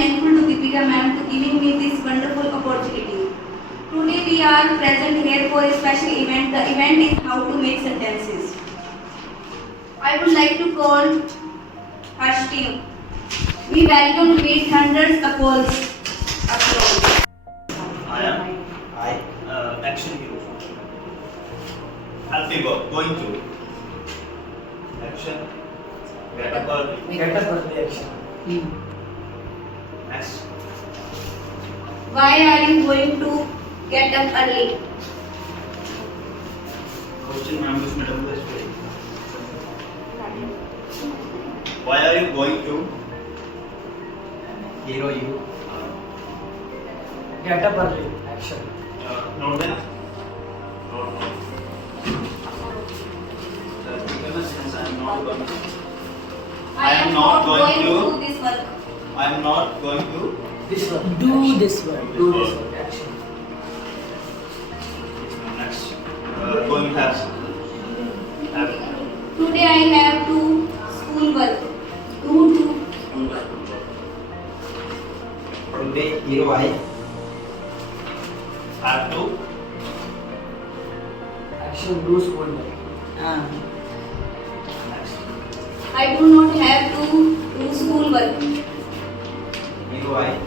thankful to Deepika ma'am to giving me this wonderful opportunity. Today we are present here for a special event. The event is how to make sentences. I would like to call Harsh team. We welcome with hundreds of applause. I action hero. Happy work. Going to action. Get up early. Get up early action. Next. Why are you going to get up early? Question ma'am is madam this way. Why are you going to Hero you. Get up early action. note then? Note. Since I am not going to do this work. I am not going to This one. Do action. this one. Do this one. Action. next. Going to have Today I have to school work. Do school work. Today hero I. have to Action do school work. next. I do not have to do school work. Hero I.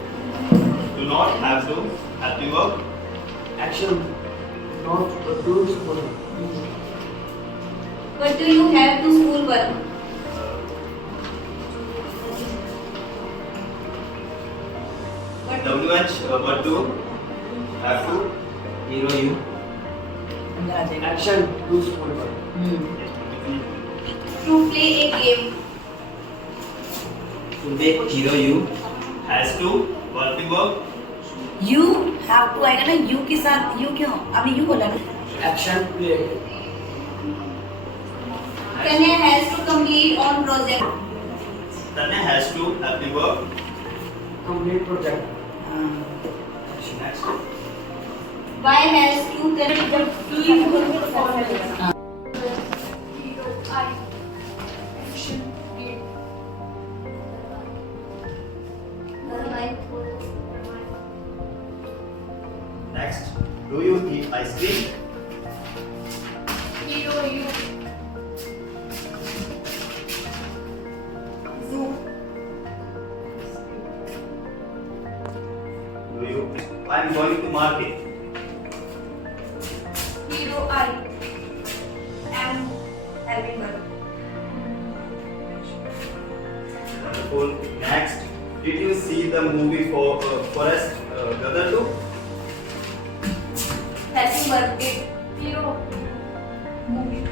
Do not have to happy work. Action not do school work. But do you have to school work? But WH what do have to Hero you. अंदर आ जाएगा Action do school work. to play a game. Today hero you. has to work work. You have to आएगा ना you के साथ you क्यों आपने you बोला ना Action play. Tanya has to complete on project. Tanya has to happy work. Complete project. Action next. Why has to Next. Do you eat ice cream? Do you? I am going to market. Hero I am having work. Wonderful. Next. Did you see the movie for Forest Brother 2? Having work. Hero movie.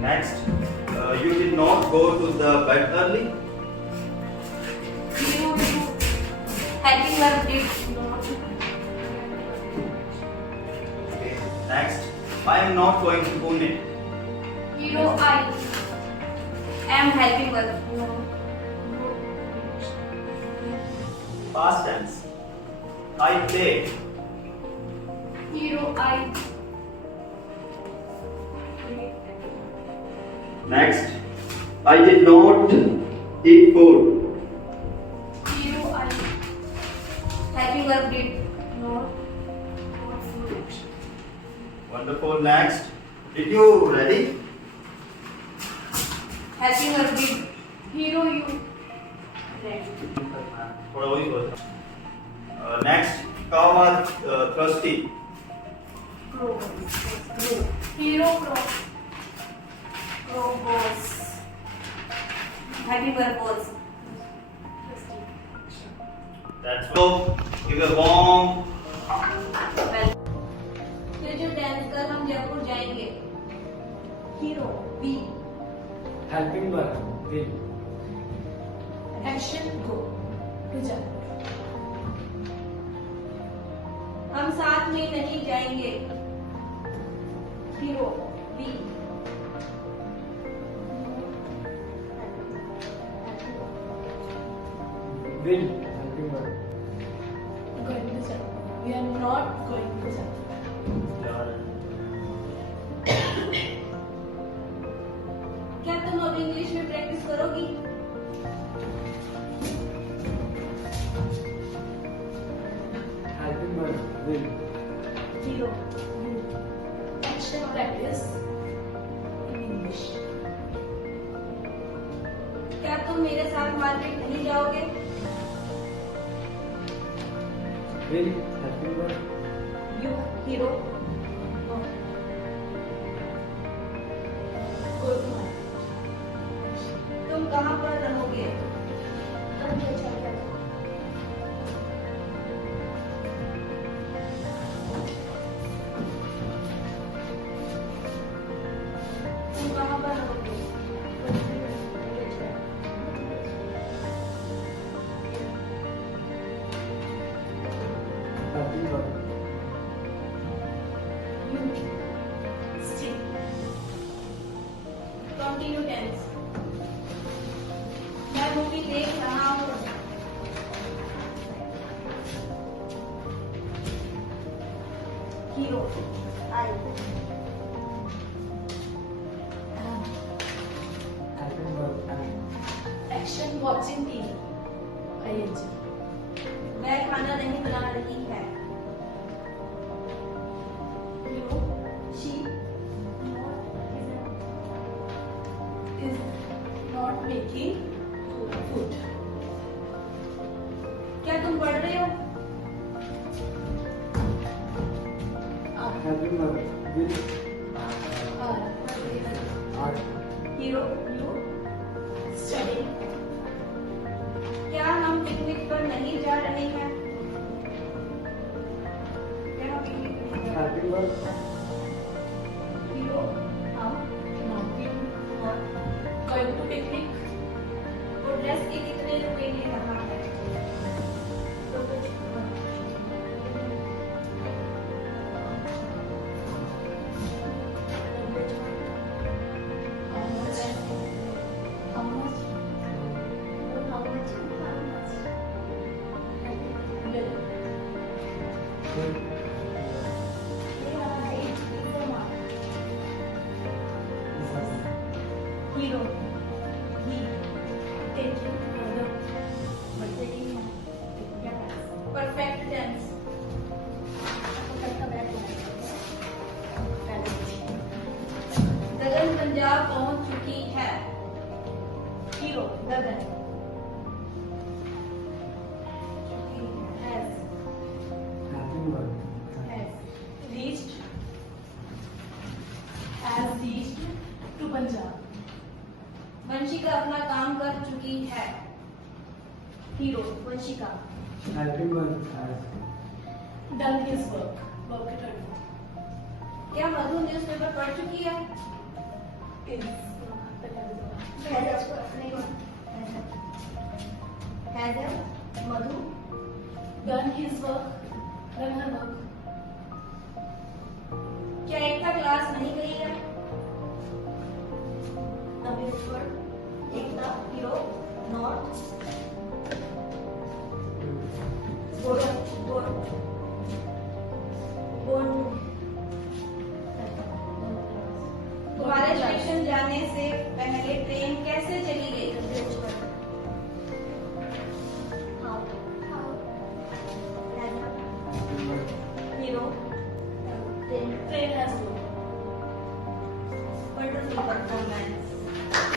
Next. You did not go to the bed early? Hero having work. Okay. Next. I am not going to Pune. Hero I am having work. Past tense. I played. Hero I Next. I did not eat food. Hero I having work did not Wonderful. Next. Did you ready? having work did hero you ready. थोड़ा वही बोल. Next. Cow are thirsty. Crow. Hero crow. Crow goes. Having work goes. That's so. Give a warm. Well. ये जो dance कर हम जयपुर जाएंगे. Hero we Helping work. Will. action go to जा. हम साथ में नहीं जाएंगे. Hero we Will. Helping work. going to जा. We are not going to जा. क्या तुम अब इंग्लिश में प्रैक्टिस करोगी? will. Hero. Action practice in English. क्या तुम मेरे साथ मार्केट नहीं जाओगे? Will. Helping verb. You, hero. तुम कहाँ पर रहोगे? तुम कहाँ पर रहोगे? Helping verb. You stay. Continue tense. मैं मूवी देख रहा हूँ. Hero. I. Helping verb. Am. Action watching TV. ING. वह खाना नहीं बना रही है. You, she, is not making food. क्या तुम पढ़ रहे हो? Helping verb. Will. Are. Hero, you study. क्या हम पिकनिक पर नहीं जा रहे हैं? क्या हम पिकनिक पर नहीं जा रहे हैं? Helping verb. Hero, हम going to picnic. वो ड्रेस के कितने रुपए ले रहा है? Hero, he, taking further, but taking perfect tense. गगन पंजाब पहुंच चुकी है. Hero, Gagan. Has, Helping verb. has reached to Punjab. Vanshika अपना काम कर चुकी है. Hero, Vanshika. Helping verb. Has. Done his work. क्या मधु न्यूज़पेपर पढ़ चुकी है? मधु done his work. Done her work. क्या एकता क्लास नहीं गई है? एकता, hero, not